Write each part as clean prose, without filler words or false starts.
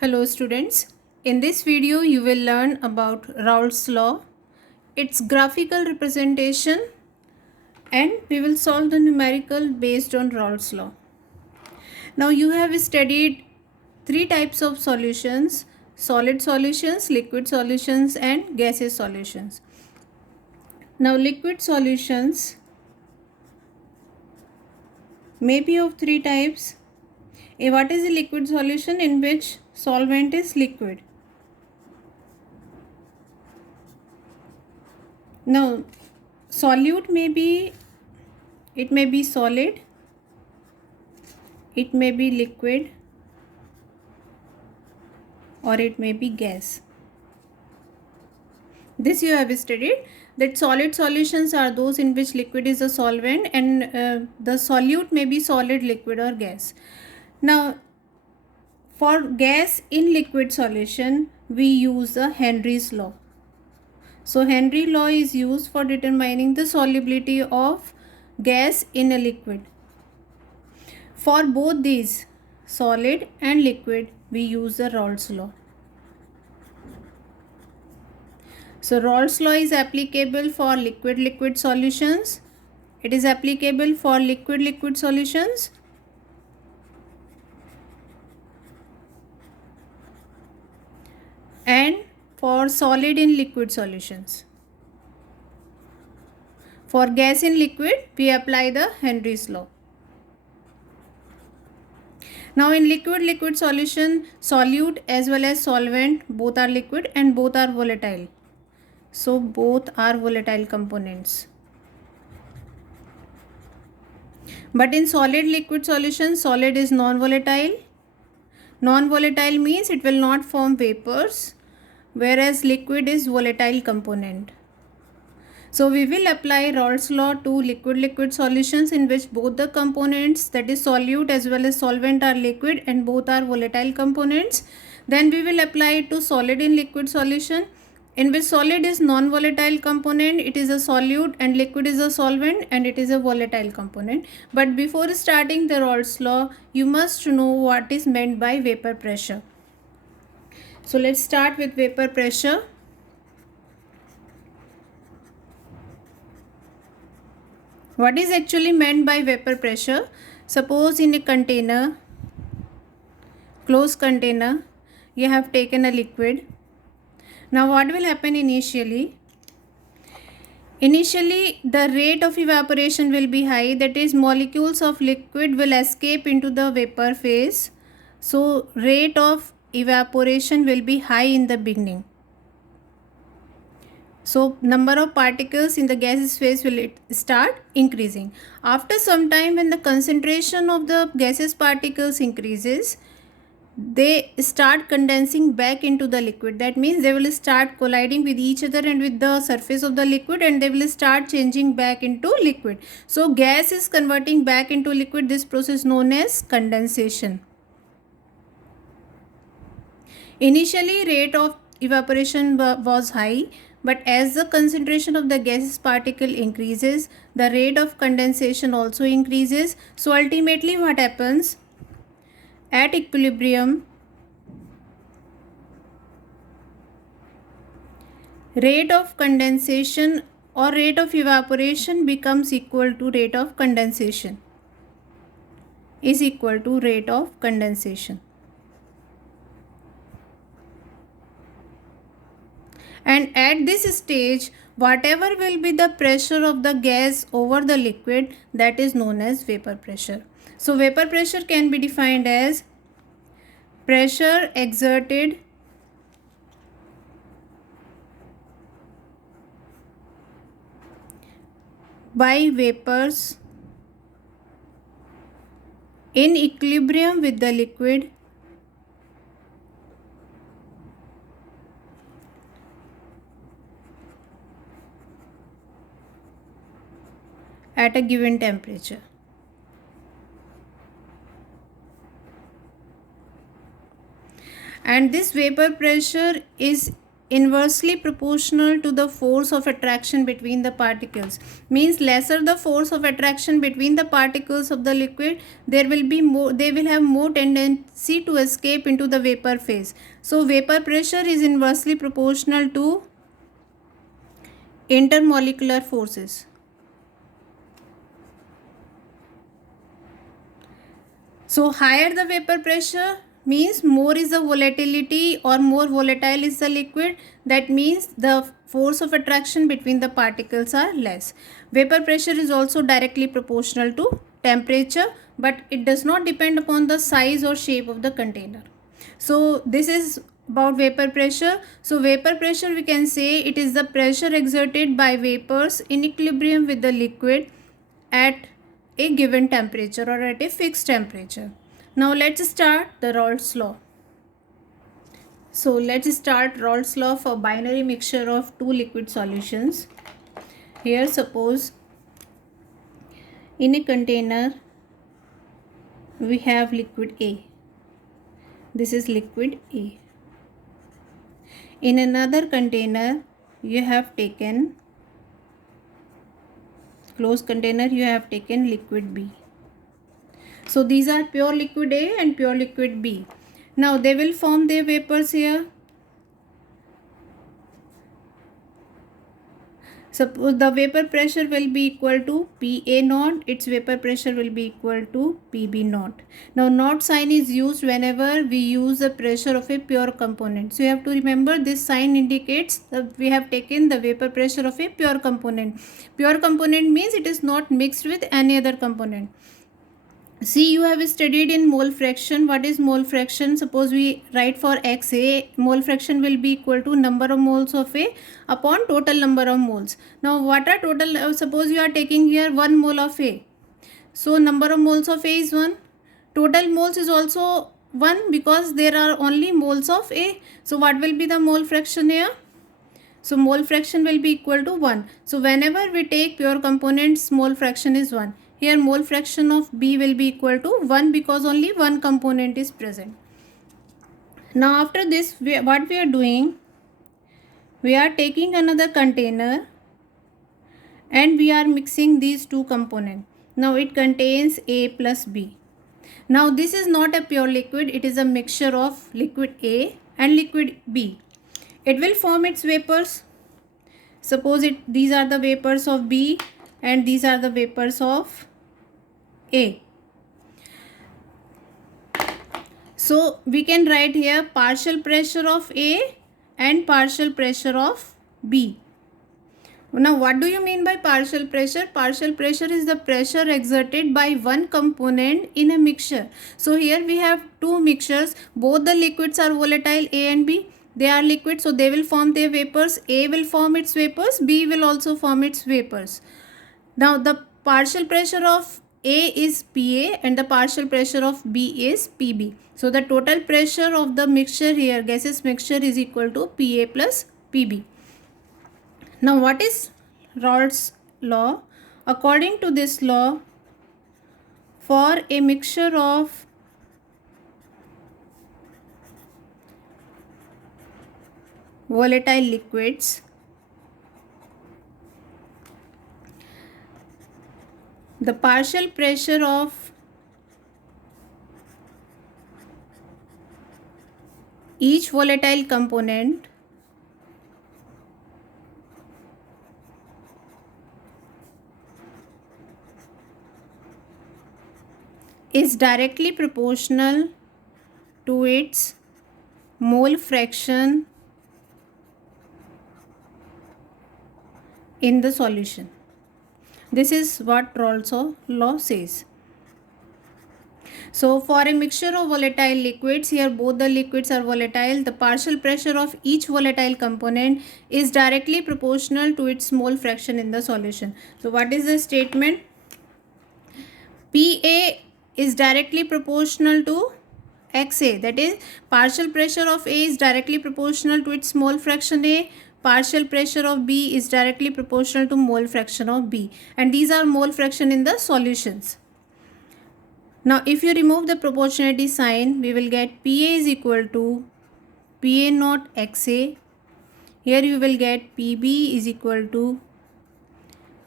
Hello students, in this video you will learn about Raoult's law, its graphical representation, and we will solve the numerical based on Raoult's law. Now you have studied three types of solutions: solid solutions, liquid solutions and gaseous solutions. Now liquid solutions may be of three types. What is a liquid solution? In which solvent is liquid. Now solute may be solid, it may be liquid, or it may be gas. This you have studied, that solid solutions are those in which liquid is a solvent, and the solute may be solid, liquid or gas. Now for gas in liquid solution we use the Henry's law. So Henry law is used for determining the solubility of gas in a liquid. For both these, solid and liquid, we use the Raoult's law. So Raoult's law is applicable for liquid-liquid solutions. It is applicable for liquid-liquid solutions. And for solid in liquid solutions. For gas in liquid, we apply the Henry's law. Now in liquid-liquid solution, solute as well as solvent both are liquid and both are volatile. So both are volatile components. But in solid liquid solution, solid is non-volatile. Non-volatile means it will not form vapors, whereas liquid is volatile component. So we will apply Raoult's law to liquid-liquid solutions in which both the components, that is solute as well as solvent, are liquid and both are volatile components. Then we will apply it to solid in liquid solution in which solid is non-volatile component, it is a solute, and liquid is a solvent and it is a volatile component. But before starting the Raoult's law, you must know what is meant by vapor pressure. So let's start with vapor pressure. What is actually meant by vapor pressure? Suppose in a container, closed container, you have taken a liquid. Now what will happen initially? Initially the rate of evaporation will be high, that is molecules of liquid will escape into the vapor phase. So rate of evaporation will be high in the beginning. So number of particles in the gaseous phase will start increasing. After some time, when the concentration of the gaseous particles increases, they start condensing back into the liquid. That means they will start colliding with each other and with the surface of the liquid, and they will start changing back into liquid. So gas is converting back into liquid. This process known as condensation. Initially rate of evaporation was high, but as the concentration of the gaseous particle increases, the rate of condensation also increases. So ultimately what happens? At equilibrium, rate of condensation or rate of evaporation becomes equal to rate of condensation, is equal to rate of condensation. And at this stage, whatever will be the pressure of the gas over the liquid, that is known as vapor pressure. So vapor pressure can be defined as pressure exerted by vapors in equilibrium with the liquid at a given temperature. And this vapor pressure is inversely proportional to the force of attraction between the particles. Means lesser the force of attraction between the particles of the liquid, they will have more tendency to escape into the vapor phase. So vapor pressure is inversely proportional to intermolecular forces. So higher the vapor pressure means more is the volatility or more volatile is the liquid. That means the force of attraction between the particles are less. Vapor pressure is also directly proportional to temperature, but it does not depend upon the size or shape of the container. So this is about vapor pressure. So vapor pressure, we can say it is the pressure exerted by vapors in equilibrium with the liquid at a given temperature or at a fixed temperature. Now let's start the Raoult's law. So let's start Raoult's law for binary mixture of two liquid solutions. Here suppose in a container we have liquid A. This is liquid A. In another container you have taken closed container, you have taken liquid B. So these are pure liquid A and pure liquid B. Now they will form their vapors here. Suppose the vapor pressure will be equal to PA naught, its vapor pressure will be equal to PB naught. Now naught sign is used whenever we use the pressure of a pure component. So you have to remember this sign indicates that we have taken the vapor pressure of a pure component. Pure component means it is not mixed with any other component. See, you have studied in mole fraction. What is mole fraction? Suppose we write for XA, mole fraction will be equal to number of moles of A upon total number of moles. Now what are total? Suppose you are taking here 1 mole of A. So number of moles of A is 1. Total moles is also 1 because there are only moles of A. So what will be the mole fraction here? So mole fraction will be equal to 1. So whenever we take pure components, mole fraction is 1. Here mole fraction of B will be equal to 1 because only one component is present. Now after this, what we are doing, we are taking another container and we are mixing these two components. Now it contains A plus B. Now this is not a pure liquid, it is a mixture of liquid A and liquid B. It will form its vapors. Suppose these are the vapors of B and these are the vapors of A. So we can write here partial pressure of A and partial pressure of B. Now what do you mean by partial pressure? Partial pressure is the pressure exerted by one component in a mixture. So here we have two mixtures. Both the liquids are volatile, A and B. They are liquid, so they will form their vapors. A will form its vapors, B will also form its vapors. Now the partial pressure of A is PA and the partial pressure of B is PB. So the total pressure of the mixture here, gaseous mixture, is equal to PA plus PB. Now what is Raoult's law? According to this law, for a mixture of volatile liquids, the partial pressure of each volatile component is directly proportional to its mole fraction in the solution. This is what Raoult's law says. So for a mixture of volatile liquids, here both the liquids are volatile, the partial pressure of each volatile component is directly proportional to its mole fraction in the solution. So what is the statement? PA is directly proportional to XA, that is partial pressure of A is directly proportional to its mole fraction A, partial pressure of B is directly proportional to mole fraction of B, and these are mole fraction in the solutions. Now if you remove the proportionality sign, we will get PA is equal to PA naught XA Here you will get PB is equal to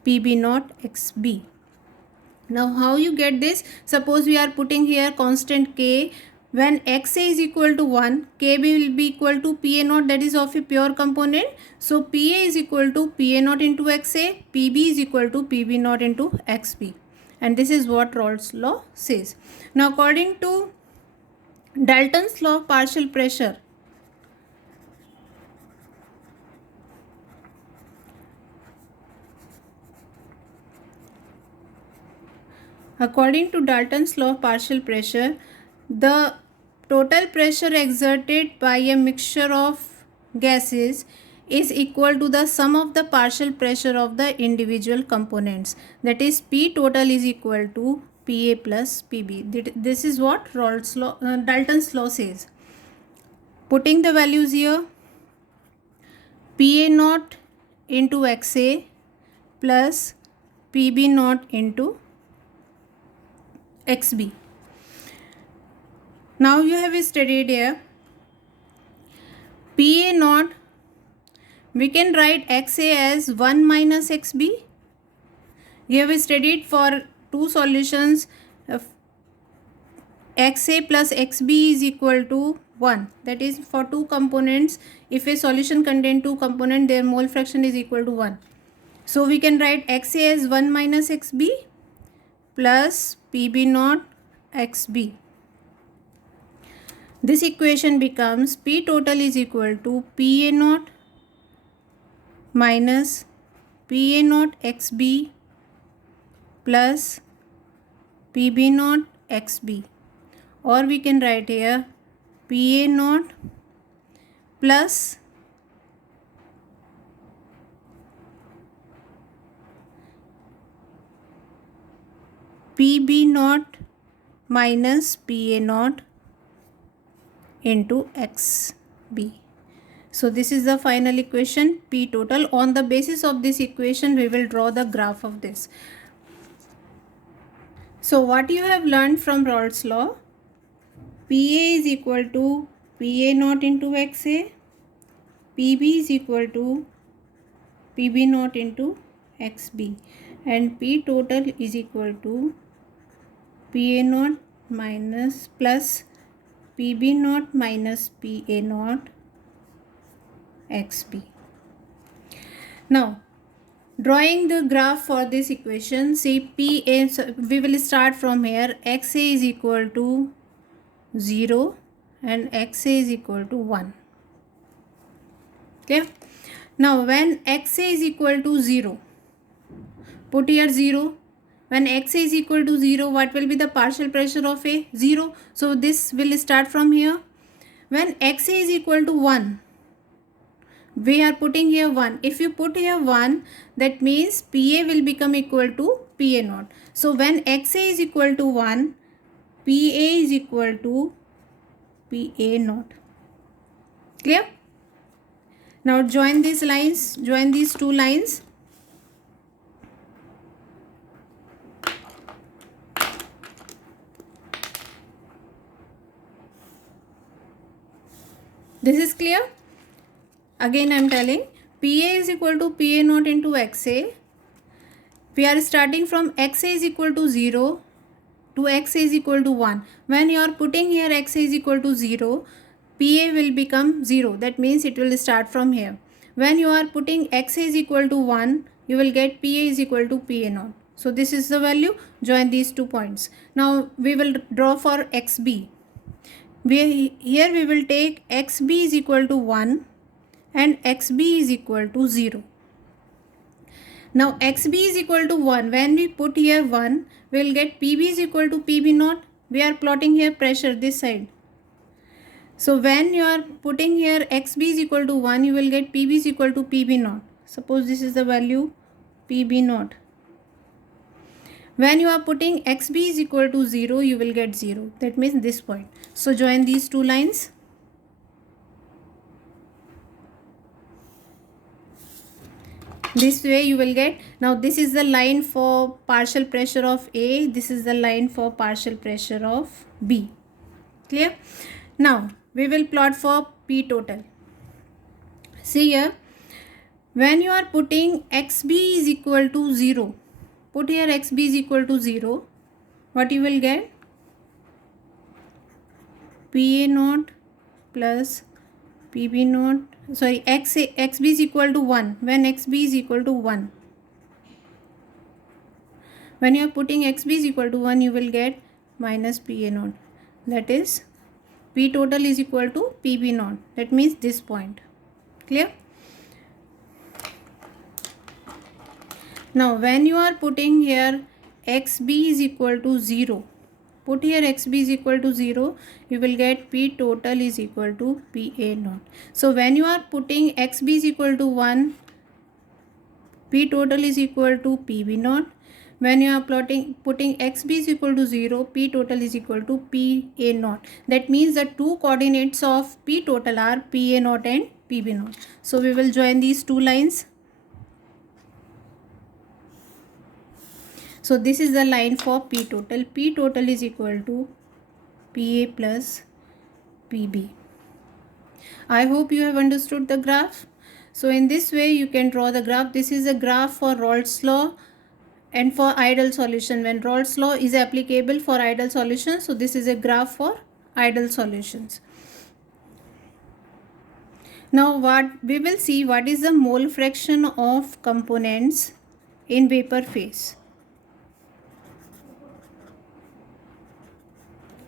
PB naught XB. Now how you get this? Suppose we are putting here constant K. When XA is equal to 1, KB will be equal to PA naught, that is of a pure component. So PA is equal to PA naught into XA, PB is equal to PB naught into XB. And this is what Raoult's law says. Now according to Dalton's law of partial pressure, according to Dalton's law of partial pressure, the total pressure exerted by a mixture of gases is equal to the sum of the partial pressure of the individual components. That is, P total is equal to PA plus PB. This is what Raoult's law, Dalton's law says. Putting the values here, PA naught into XA plus PB naught into XB. Now you have studied here PA naught, we can write XA as 1 minus XB. You have studied for two solutions, XA plus XB is equal to 1. That is, for two components, if a solution contains two components, their mole fraction is equal to 1. So we can write XA as 1 minus XB plus PB naught XB. This equation becomes P total is equal to PA naught minus PA naught XB plus PB naught XB, or we can write here PA naught plus PB naught minus PA naught into XB. So this is the final equation, P total. On the basis of this equation, we will draw the graph of this. So what you have learned from Raoult's law, PA is equal to PA naught into XA, PB is equal to PB naught into XB, and P total is equal to PA naught minus plus PB naught minus PA naught XB. Now drawing the graph for this equation, see PA, so we will start from here. XA is equal to 0 and XA is equal to 1. Okay. Now when XA is equal to 0, put here 0. When XA is equal to 0, what will be the partial pressure of A? 0. So this will start from here. When XA is equal to 1, we are putting here 1. If you put here 1, that means PA will become equal to PA naught. So when XA is equal to 1, PA is equal to PA naught. Clear? Now join these lines, join these two lines. This is clear? Again I am telling, PA is equal to PA naught into XA. We are starting from XA is equal to 0 to XA is equal to 1. When you are putting here XA is equal to 0, PA will become 0. That means it will start from here. When you are putting XA is equal to 1, you will get PA is equal to PA naught. So this is the value. Join these 2 points. Now we will draw for XB. Here we will take XB is equal to 1 and XB is equal to 0. Now XB is equal to 1. When we put here 1, we will get PB is equal to PB naught. We are plotting here pressure this side. So when you are putting here XB is equal to 1, you will get PB is equal to PB naught. Suppose this is the value PB naught. When you are putting XB is equal to 0, you will get 0. That means this point. So join these two lines. This way you will get, now this is the line for partial pressure of A, this is the line for partial pressure of B. Clear? Now we will plot for P total. See here, When you are putting xb is equal to 0, put here xb is equal to 0, what you will get? PA naught plus PB naught, sorry, xb is equal to 1. When xb is equal to 1, when you are putting xb is equal to 1, you will get minus PA naught. That is, P total is equal to PB naught. That means this point. Clear? Now, when you are putting here xb is equal to 0, put here xb is equal to 0, you will get P total is equal to PA naught. So, when you are putting xb is equal to 1, P total is equal to PB naught. When you are putting xb is equal to 0, P total is equal to PA naught. That means the two coordinates of P total are PA naught and PB naught. So, we will join these two lines. So, this is the line for P total. P total is equal to PA plus PB. I hope you have understood the graph. So, in this way you can draw the graph. This is a graph for Raoult's law and for ideal solution. When Raoult's law is applicable for ideal solutions, so this is a graph for ideal solutions. Now, what we will see, what is the mole fraction of components in vapor phase.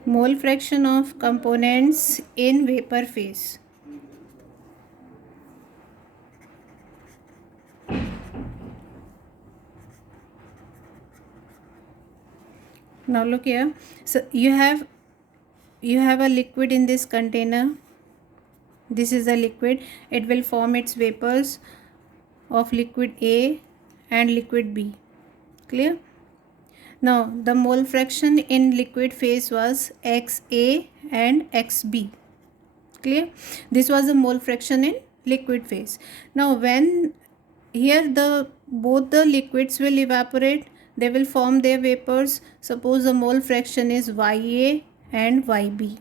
Mole fraction of components in vapor phase. Now look here. So you have a liquid in this container. This is a liquid. It will form its vapors of liquid A and liquid B. Clear? Now the mole fraction in liquid phase was XA and XB. Clear? This was the mole fraction in liquid phase. Now when here both the liquids will evaporate, they will form their vapors. Suppose the mole fraction is YA and YB.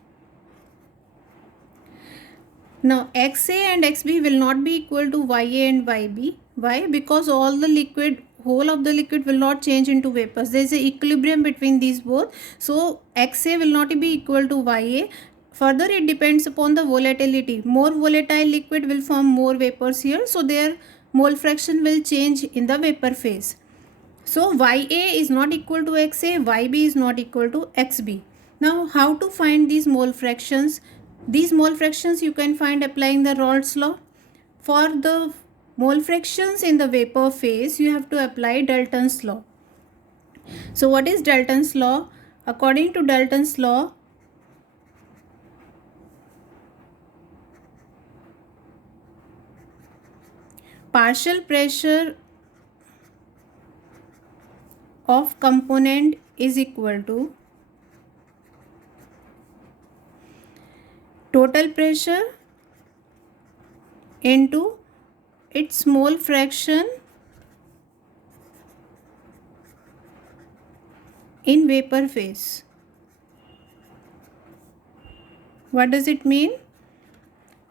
Now XA and XB will not be equal to YA and YB. Why? Because whole of the liquid will not change into vapors. There is an equilibrium between these both. So XA will not be equal to YA. Further, it depends upon the volatility. More volatile liquid will form more vapors here. So their mole fraction will change in the vapor phase. So YA is not equal to XA, YB is not equal to XB. Now how to find these mole fractions? These mole fractions you can find applying the Raoult's law. For the mole fractions in the vapor phase, you have to apply Dalton's law. So what is Dalton's law? According to Dalton's law, partial pressure of component is equal to total pressure into its mole fraction in vapor phase. What does it mean?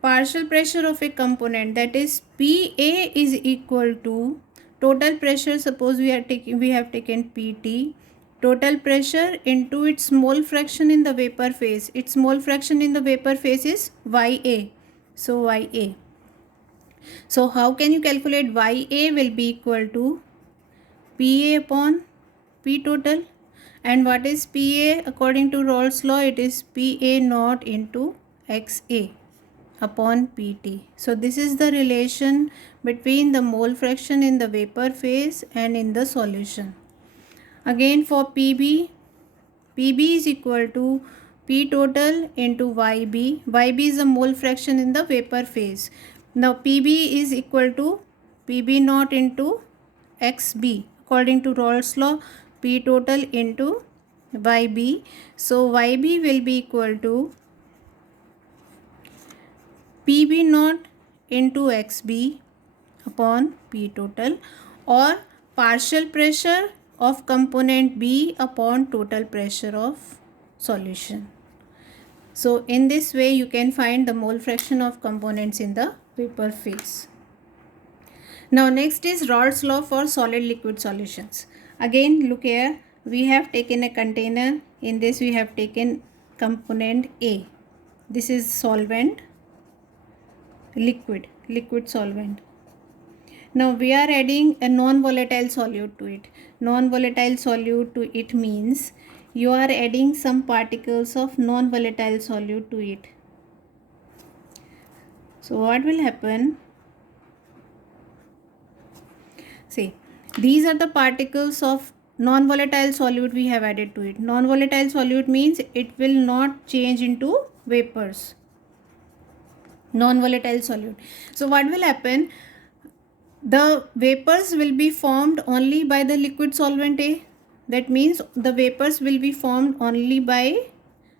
Partial pressure of a component, that is PA is equal to total pressure. Suppose we have taken PT, total pressure into its mole fraction in the vapor phase. Its mole fraction in the vapor phase is YA. So YA. So how can you calculate? YA will be equal to PA upon P total. And what is PA? According to Raoult's law, it is PA naught into XA upon PT. So this is the relation between the mole fraction in the vapor phase and in the solution. Again for PB is equal to P total into YB. YB is the mole fraction in the vapor phase. Now PB is equal to PB naught into XB. According to Raoult's law, P total into YB. So YB will be equal to PB naught into XB upon P total, or partial pressure of component B upon total pressure of solution. So in this way you can find the mole fraction of components in the vapor phase. Now next is Raoult's law for solid liquid solutions. Again look here, we have taken a container. In this we have taken component A. This is solvent, liquid solvent. Now we are adding a non-volatile solute to it. Non-volatile solute to it means you are adding some particles of non-volatile solute to it. So what will happen? See, these are the particles of non-volatile solute we have added to it. Non-volatile solute means it will not change into vapors. Non-volatile solute. So what will happen? The vapors will be formed only by the liquid solvent A. That means the vapors will be formed only by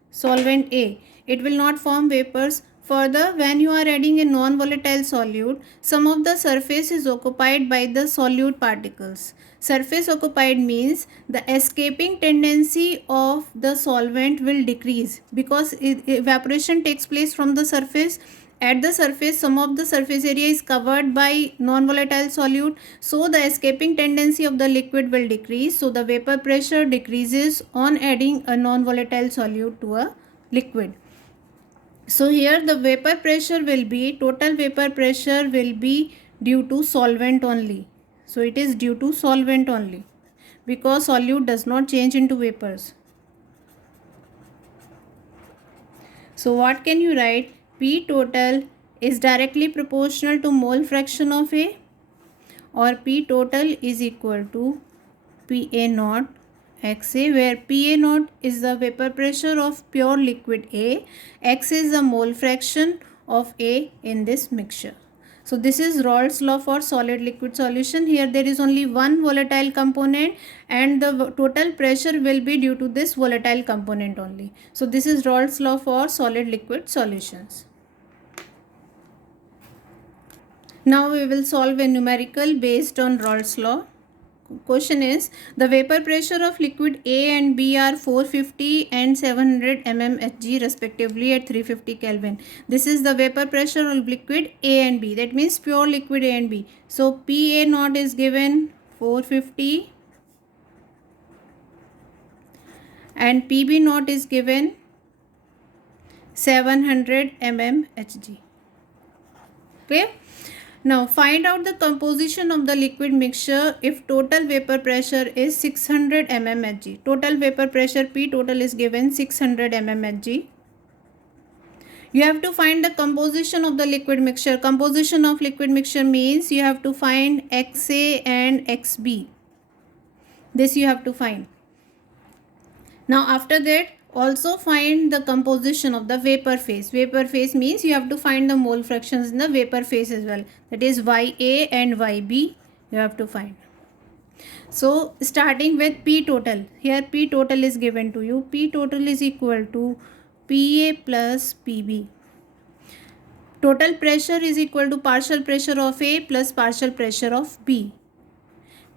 solvent A. It will not form vapors. Further, when you are adding a non-volatile solute, some of the surface is occupied by the solute particles. Surface occupied means the escaping tendency of the solvent will decrease because evaporation takes place from the surface. At the surface, some of the surface area is covered by non-volatile solute, so the escaping tendency of the liquid will decrease. So the vapor pressure decreases on adding a non-volatile solute to a liquid. So here the vapor pressure will be, total vapor pressure will be due to solvent only. So it is due to solvent only because solute does not change into vapors. So what can you write? P total is directly proportional to mole fraction of A, or P total is equal to PA naught XA, where PA naught is the vapor pressure of pure liquid A, X is the mole fraction of A in this mixture. So this is Raoult's law for solid liquid solution. Here there is only one volatile component and the total pressure will be due to this volatile component only. So this is Raoult's law for solid liquid solutions. Now we will solve a numerical based on Raoult's law. Question is, the vapor pressure of liquid A and B are 450 and 700 mmHg respectively at 350 Kelvin. This is the vapor pressure of liquid A and B. That means pure liquid A and B. So PA naught is given 450 and PB naught is given 700 mmHg. Okay. Now find out the composition of the liquid mixture if total vapor pressure is 600 mmHg. Total vapor pressure P total is given 600 mmHg. You have to find the composition of the liquid mixture. Composition of liquid mixture means you have to find XA and XB. This you have to find. Now after that, also find the composition of the vapor phase. Vapor phase means you have to find the mole fractions in the vapor phase as well. That is YA and YB you have to find. So starting with P total. Here P total is given to you. P total is equal to PA plus PB. Total pressure is equal to partial pressure of A plus partial pressure of B.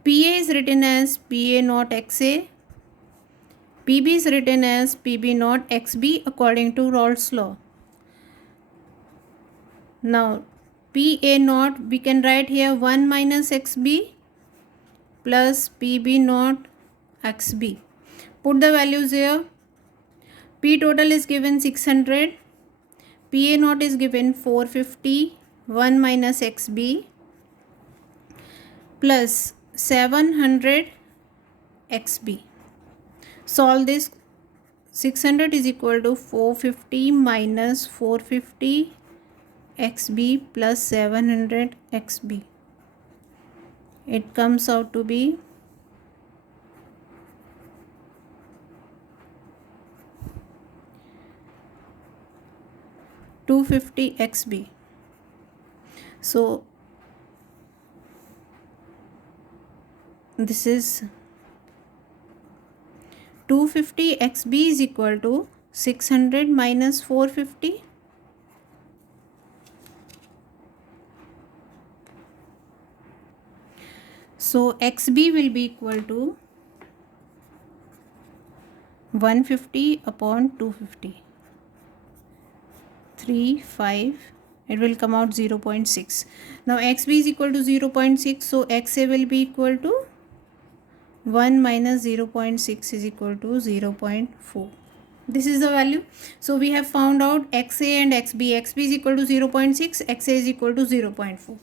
PA is written as PA naught XA. PB is written as PB naught XB according to Raoult's law. Now PA naught we can write here 1 minus XB plus PB naught XB. Put the values here. P total is given 600. PA naught is given 450. 1 minus XB plus 700 XB. Solve this. 600 is equal to 450 minus 450 XB plus 700 XB. It comes out to be 250 XB. So this is 250 XB is equal to 600 minus 450. So XB will be equal to 150 upon 250. 3, 5, It will come out 0.6. Now xb is equal to 0.6, so xa will be equal to 1 minus 0.6 is equal to 0.4. This is the value. So we have found out xa and xb. Xb is equal to 0.6, xa is equal to 0.4.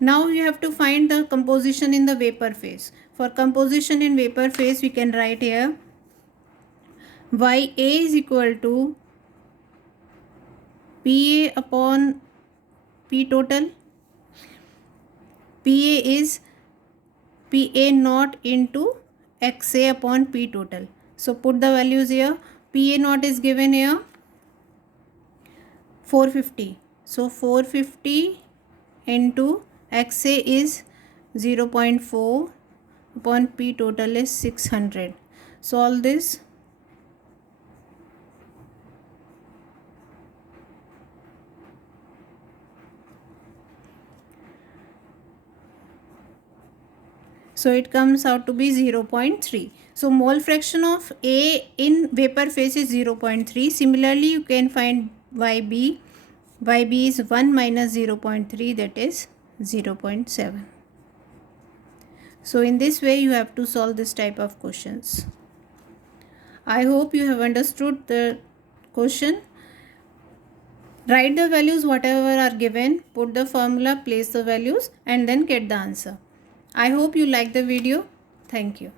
Now you have to find the composition in the vapor phase. For composition in vapor phase, we can write here Ya is equal to Pa upon P total. Pa is Pa naught into xa upon P total. So put the values here. Pa naught is given here 450. So 450 into xa is 0.4 upon P total is 600. Solve this. So it comes out to be 0.3. So mole fraction of A in vapor phase is 0.3. Similarly, you can find YB. YB is 1 minus 0.3, that is 0.7. So in this way you have to solve this type of questions. I hope you have understood the question. Write the values whatever are given, put the formula, place the values and then get the answer. I hope you like the video. Thank you.